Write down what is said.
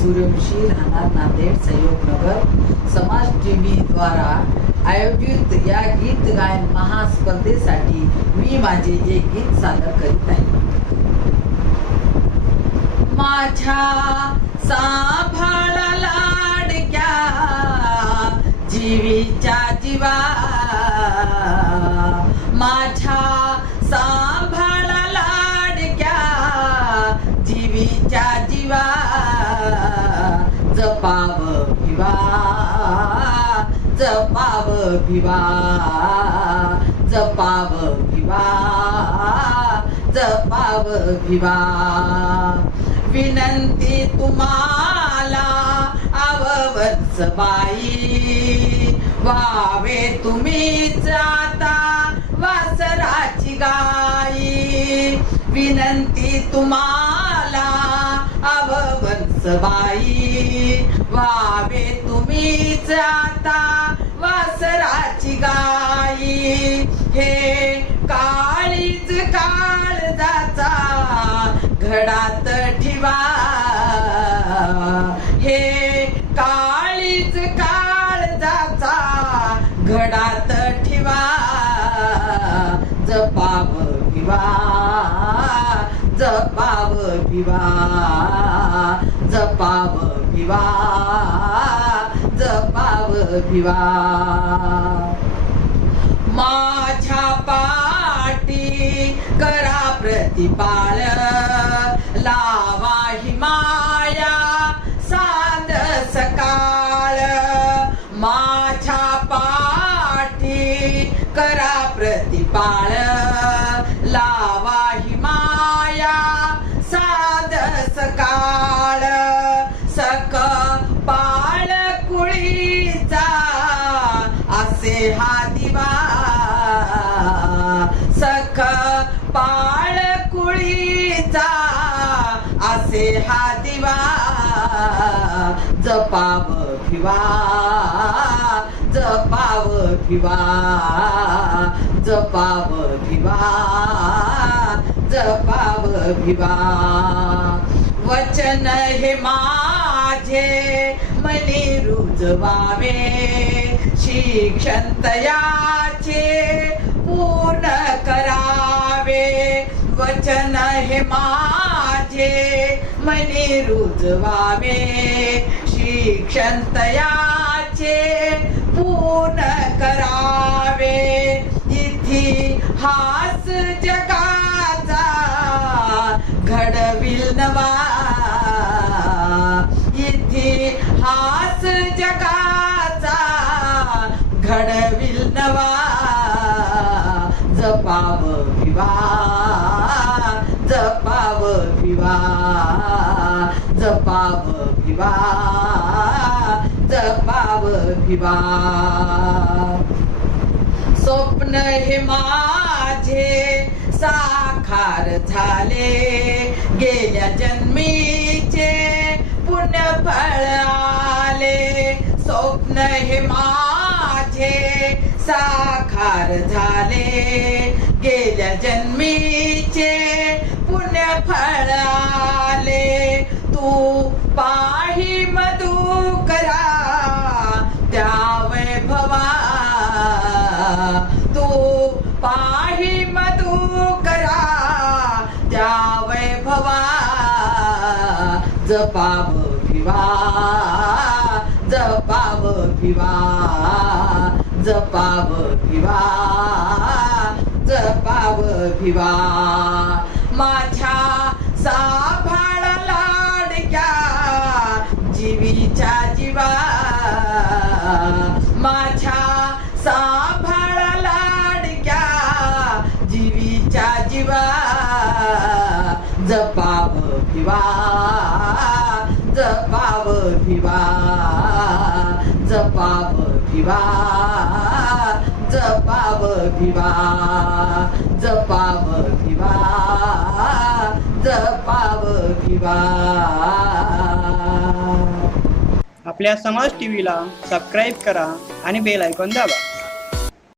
सूर्यवंशी राहणार नांदेड सहयोगनगर समाज टीव्ही द्वारा आयोजित या गीत गायन महास्पर्धेसाठी मी माझे एक गीत सादर करीत आहे. माझ्या सांभाळा लाडक्या जीवीच्या जीवा. माझ्या सांभाळा लाडक्या जीवीच्या जपाव भिवा जपाव भिवा जपाव भिवा जपाव भिवा विनंती तुम्हाला आववत्स बाई वावे तुम्ही जाता वासराची गाई. विनंती तुम्हाला अववंस बाई. वावे तुम्हीच आता वासराची गाई. हे काळीच काळजाचा घडात ठिवा. हे काळीच काळजाचा घडात ठिवा. जपाव विवा जपाव विवा. भिवा जपाव भिवा माझ्या पाटी करा प्रतिपाळ लावा हिमाया साध सकाळ. माझ्या पाठी करा प्रतिपाळ हा दिवा सख पाळ कुळीचा असे हा दिवा जपाव भिवा जपाव भिवा जपाव भिवा जपाव भिवा. वचन हे माझे मनी रुजवावे. शिक्षण पूर्ण करावे. वचन हे माझे मनी रुजवावे. शिक्षंतयाचे पूर्ण करावे. जपाव विवा जपाव विवा जपाव विवा जपाव विवा स्वप्न हे माझे साखार झाले गेल्या जन्मीचे पुण्य फळ आले. स्वप्न हे माझे साखार झाले गेल्या जन्मीचे पुण्य फळाले. तू पाही मधु करा त्या वैभवा तू पाही मधु करा त्या वैभवा जपाव भिवा जपाव भिवा जपाव भिवा. जपाव भिवा माझ्या साभाळ लाडक्या जीवीच्या जीवा। माझ्या साभाळ लाडक्या जीवीच्या जीवा। जपाव भिवा जपाव भिवा जपाव भिवा जपाव भिवा जपाव भिवा जपाव भिवा आपल्या समाज टीव्हीला सबस्क्राईब करा आणि बेल आयकॉन दाबा.